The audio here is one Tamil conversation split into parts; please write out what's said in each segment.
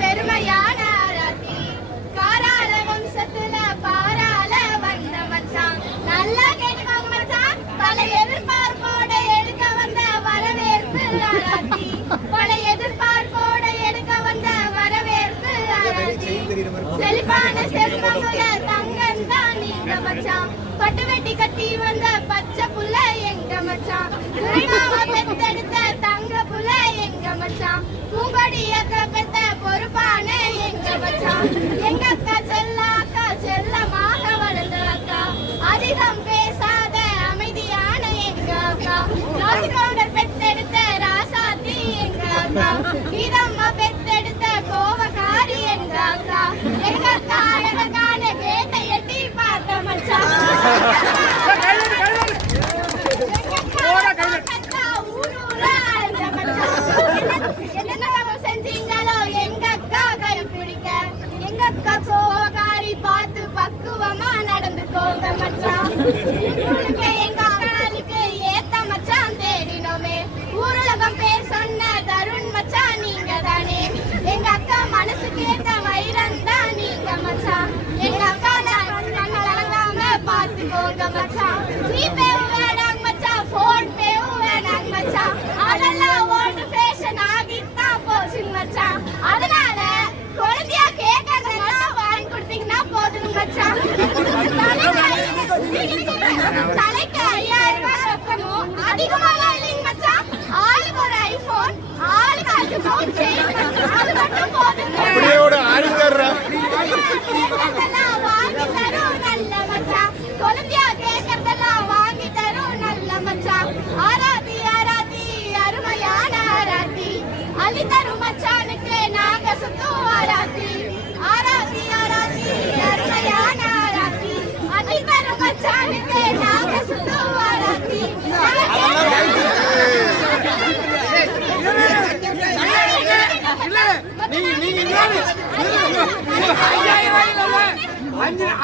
பெருமையான காரால வம்சத்துல பாராள வந்த மச்சான். நல்லா கேட்டுக்கோங்க மச்சான். பல எதிர்பார்ப்போட எடுக்க வந்த வரவேற்பு ஆராத்தி. பல எதிர்பார்ப்போட எடுக்க வந்த வரவேற்பு ஆராத்தி. செழிப்பான செல்வமுள்ள தங்கம் தான் நீங்க மச்சான். பட்டு வெட்டி கட்டி வந்த பச்சை புள்ள எங்க மச்சான். துறைமாவ பெத்தெடுத்த தங்க புள்ள எங்க மச்சான். பூங்கொடிய பெத்த பொறுப்பான எங்க மச்சான். எங்க அக்கா செல்லமாக வளர்ந்த அக்கா. அதிகம் பேசாத அமைதியான எங்க அக்கா. ராசிகவுண்டர் பெத்தெடுத்த ராசாத்தி எங்க அக்கா. வீரம்மா பெத்தெடுத்த கோவக்காரி எங்க அக்கா. எங்க அக்கா அழகான கேட்டை எட்டி பார்த்த மச்சான். பார்த்து பக்குவமா நடந்துக்கோங்க மச்சான். எங்க அக்காளுக்கு ஏத்த மச்சான் தேடினோமே. ஊரலகம் பேர் சொன்ன தருண் மச்சான் நீங்க தானே. எங்க அக்கா மனசுக்கு ஏத்த வைரம் தான் நீங்க மச்சான். எங்க அக்கா கண்ணு கலங்காம பார்த்துக்கோங்க மச்சான். ஜிபே வேணாங்க மச்சான், போன் பேவும் வேணாங்க மச்சான். அதெல்லாம் ஓல்டு ஃபேஷன் ஆகித்தான் போச்சுங்க மச்சான். அதனால குழந்தையா கேட்கறது மட்டும் வாங்கி கொடுத்தீங்கன்னா போதுங்க மச்சான். தலைக்கு 5000 ரூபாய் வைக்கணும். அதிகமாலாம் இல்லைங்க மச்சான். ஆளுக்கு ஒரு ஐபோன், ஆளுக்கு 5 பவுன் செயின், அது மட்டும் போதுங்க. கேட்கறதெல்லாம் வாங்கி தரும் நல்ல மச்சான். குழந்தையா கேட்கறதெல்லாம் வாங்கி தரும் நல்ல மச்சான். ஆராத்தி ஆராத்தி அருமையான ஆராத்தி. அள்ளி தரும் மச்சானுக்கு நாங்க சுத்தும் ஆராத்தி. ஆராத்தி ஆராத்தி அருமையான ஆராத்தி. அள்ளி தரும் மச்சானுக்கு நாங்க சுத்தும் ஆராத்தி.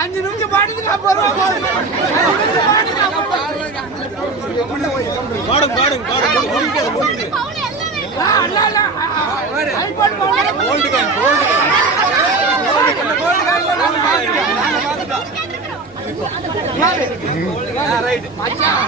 அஞ்சு நிமிஷம் பாடுங்க.